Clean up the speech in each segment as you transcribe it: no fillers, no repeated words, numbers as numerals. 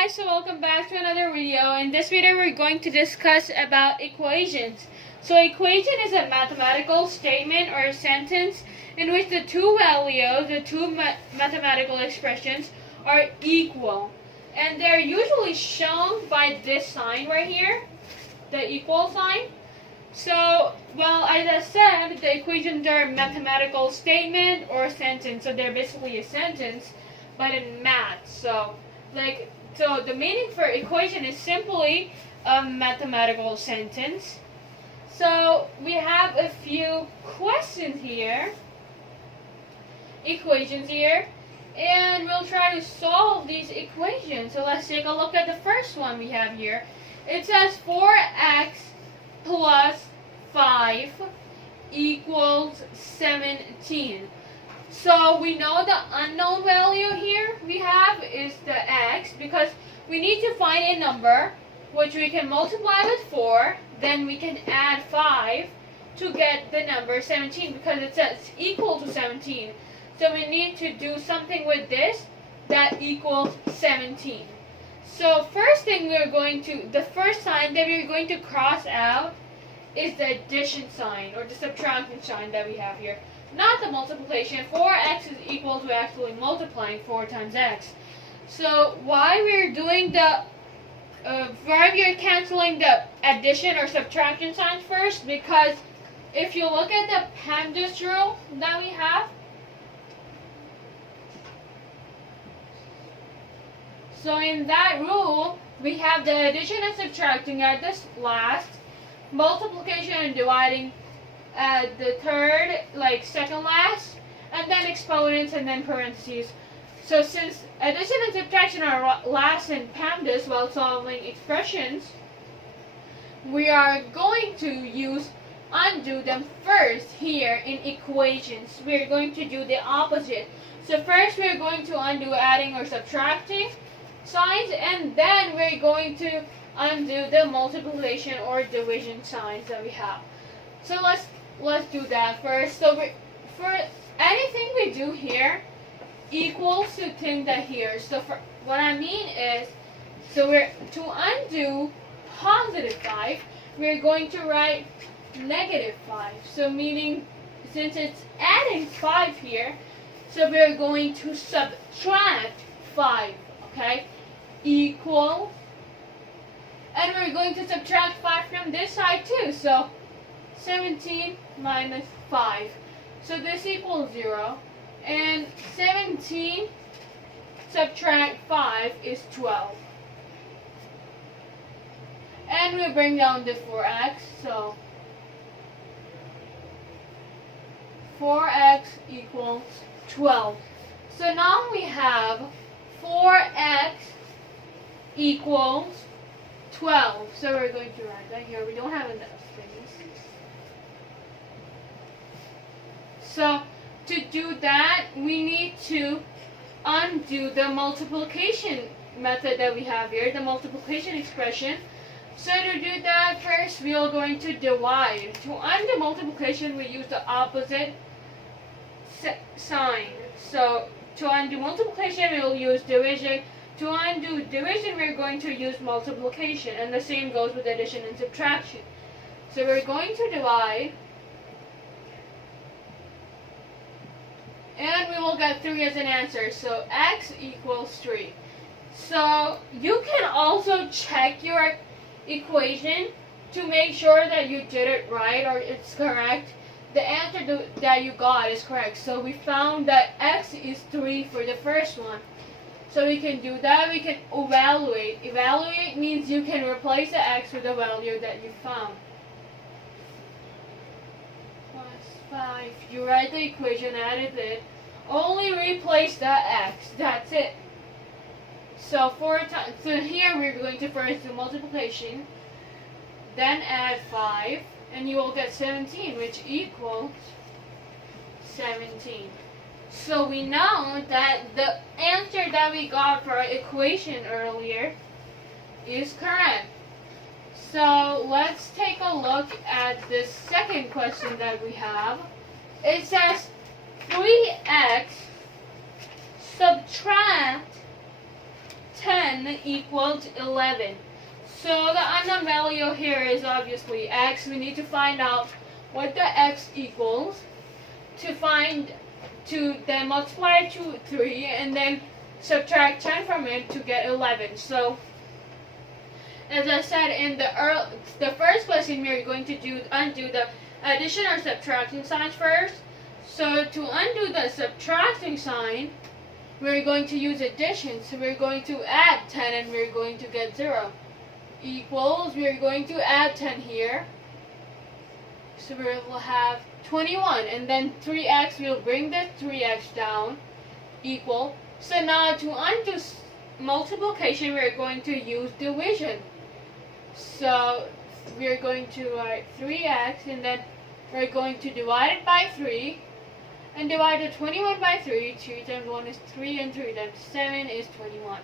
guys, so welcome back to another video. In this video we're going to discuss about equations. So equation is a mathematical statement or a sentence in which the two values, the two mathematical expressions are equal. And they're usually shown by this sign right here, the equal sign. So, well, as I said, the equations are a mathematical statement or a sentence. So they're basically a sentence, but in math. So the meaning for equation is simply a mathematical sentence. So we have a few questions here, equations here, and we'll try to solve these equations. So let's take a look at the first one we have here. It says 4x plus 5 equals 17. So we know the unknown value here we have is the x, because we need to find a number which we can multiply with 4, then we can add 5 to get the number 17, because it says equal to 17. So we need to do something with this that equals 17. So first thing the first sign that we're going to cross out is the addition sign or the subtraction sign that we have here. Not the multiplication. 4x is equal to actually multiplying 4 times x. So why we're doing why we're canceling the addition or subtraction signs first? Because if you look at the PEMDAS rule that we have, so in that rule we have the addition and subtracting at this last, multiplication and dividing at the third, second last, and then exponents and then parentheses. So since addition and subtraction are last in PEMDAS while solving expressions, we are going to undo them first here in equations. We're going to do the opposite. So first we're going to undo adding or subtracting signs, and then we're going to undo the multiplication or division signs that we have. So let's do that first. So for anything we do here equals to thing that here. So for what I mean is, so to undo positive 5, we're going to write negative 5. So meaning, since it's adding 5 here, so we're going to subtract 5, okay? Equal, and we're going to subtract 5 from this side too. So 17 minus 5. So this equals 0. And 17 subtract 5 is 12. And we bring down the 4x. So 4x equals 12. So now we have 4x equals 12. So we're going to write that here. We don't have enough space. So to do that, we need to undo the multiplication method that we have here, the multiplication expression. So to do that, first we are going to divide. To undo multiplication, we use the opposite sign. So to undo multiplication, we will use division. To undo division, we're going to use multiplication, and the same goes with addition and subtraction. So we're going to divide, and we will get 3 as an answer. So x equals 3. So you can also check your equation to make sure that you did it right or it's correct. The answer that you got is correct. So we found that x is 3 for the first one. So we can do that. We can evaluate. Evaluate means you can replace the x with the value that you found. Plus 5. You write the equation, added it. Only replace the x. That's it. So so here we're going to first do multiplication, then add 5, and you will get 17, which equals 17. So we know that the answer that we got for our equation earlier is correct. So let's take a look at the second question that we have. It says 3x subtract 10 10 equals 11. So the unknown value here is obviously x. We need to find out what the x equals to then multiply to 3 and then subtract 10 from it to get 11. So as I said in the first question, we are going to undo the addition or subtracting signs first. So to undo the subtracting sign, we're going to use addition. So we're going to add 10 and we're going to get 0. Equals, we're going to add 10 here. So we will have 21, and then 3x, we'll bring the 3x down, equal. So now to undo multiplication, we're going to use division. So we're going to write 3x, and then we're going to divide it by 3, and divide the 21 by 3. 3 times 1 is 3, and 3 times 7 is 21.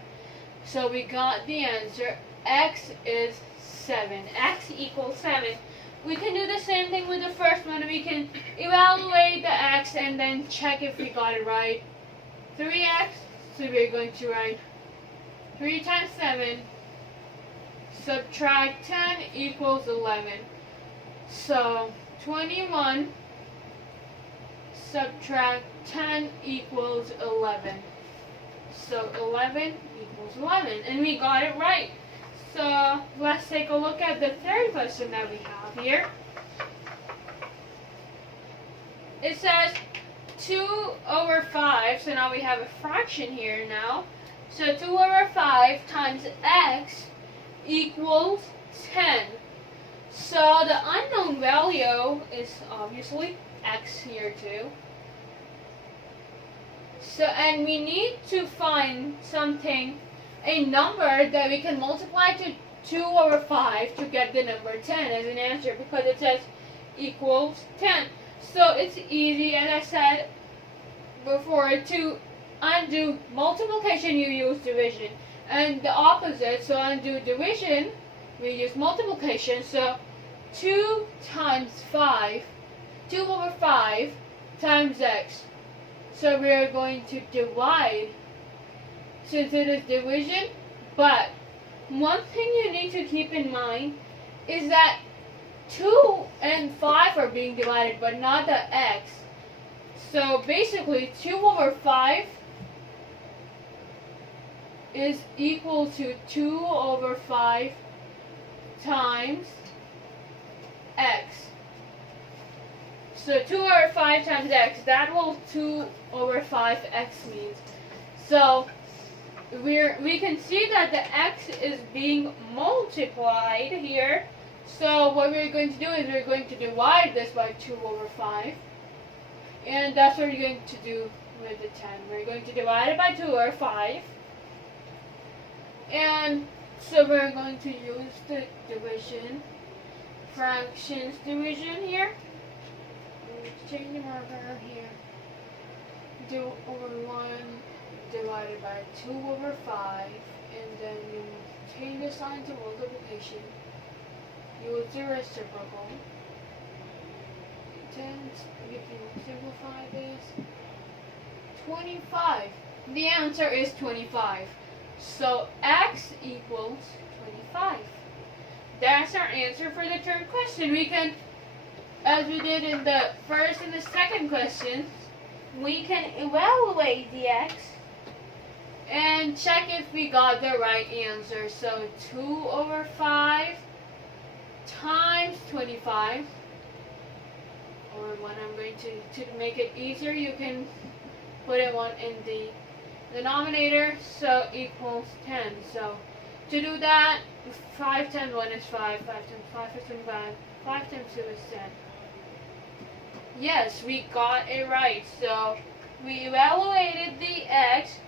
So we got the answer. X is 7. X equals 7. We can do the same thing with the first one. We can evaluate the x and then check if we got it right. 3x, so we're going to write 3 times 7, subtract 10 equals 11. So 21 subtract 10 equals 11. So 11 equals 11, and we got it right. So let's take a look at the third question that we have here. It says 2 over 5, so now we have a fraction here now. So 2 over 5 times x equals 10. So the unknown value is obviously x here too. So, and we need to find a number that we can multiply to 2 over 5 to get the number 10 as an answer, because it says equals 10. So it's easy, as I said before, to undo multiplication you use division, and the opposite, so undo division we use multiplication. So 2 times 5, 2 over 5 times x. So we are going to divide, since it is division, but one thing you need to keep in mind is that 2 and 5 are being divided, but not the x. So basically 2 over 5 is equal to 2 over 5 times x. So 2 over 5 times x, that will 2 over 5 x means. So we can see that the x is being multiplied here. So what we're going to do is we're going to divide this by 2 over 5. And that's what we're going to do with the 10. We're going to divide it by 2 over 5. And so we're going to use the division, fractions division here. Let's change the marker here. 2 over 1 divided by 2 over 5, and then you change the sign to multiplication. Use the reciprocal. Then we can simplify this. 25. The answer is 25. So x equals 25. That's our answer for the third question. We can, as we did in the first and the second questions, we can evaluate the x and check if we got the right answer. So 2 over 5 times 25, or when I'm going to make it easier, you can put it one in the denominator, so equals 10. So to do that, 5 times 1 is 5, 5 times 5 is 25, 5 times 2 is 10. Yes, we got it right. So we evaluated the x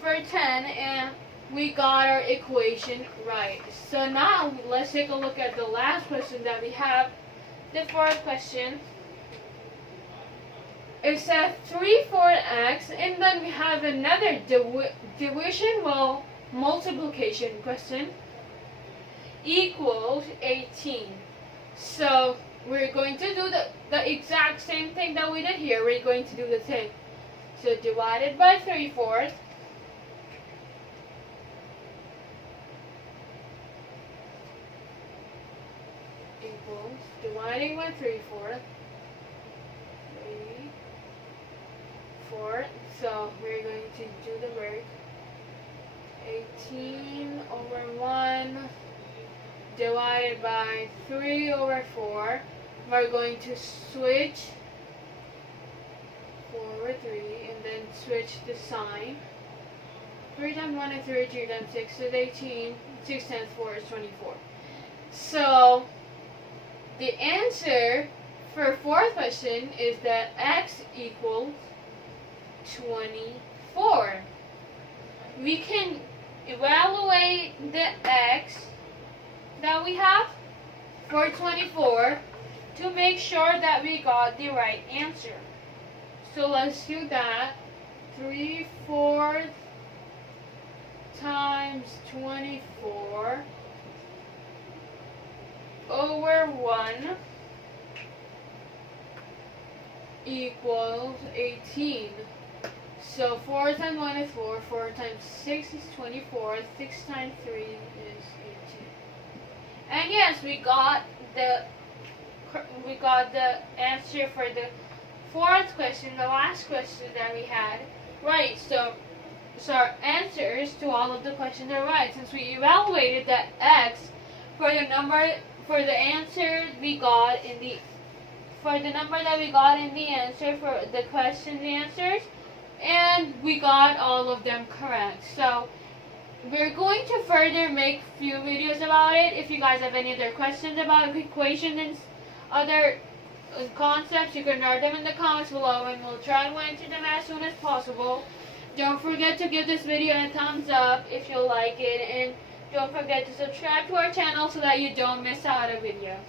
for 10 and we got our equation right. So now let's take a look at the last question that we have, the fourth question. It says 3/4x, and then we have another division, well, multiplication question, equals 18. So we're going to do the exact same thing that we did here. We're going to do the same. So divided by 3/4. equals, dividing by 3/4. 3/4. So we're going to do the work. 18/1 divided by 3/4. We're going to switch 4/3 and then switch the sign. 3 times 1 is 3, 3 times 6 is 18, 6 times 4 is 24. So the answer for fourth question is that x equals 24. We can evaluate the x that we have for 24 to make sure that we got the right answer. So let's do that. 3/4 times 24 over 1 equals 18. So 4 times 1 is 4, 4 times 6 is 24, 6 times 3 is 18. And yes, we got the answer for the fourth question, the last question that we had, right. So our answers to all of the questions are right, since we evaluated that x for the answer we got in the number that we got in the answer for the questions answers, and we got all of them correct. So we're going to further make few videos about it. If you guys have any other questions about equations and other concepts, you can write them in the comments below and we'll try to answer them as soon as possible. Don't forget to give this video a thumbs up if you like it, and don't forget to subscribe to our channel so that you don't miss out a video.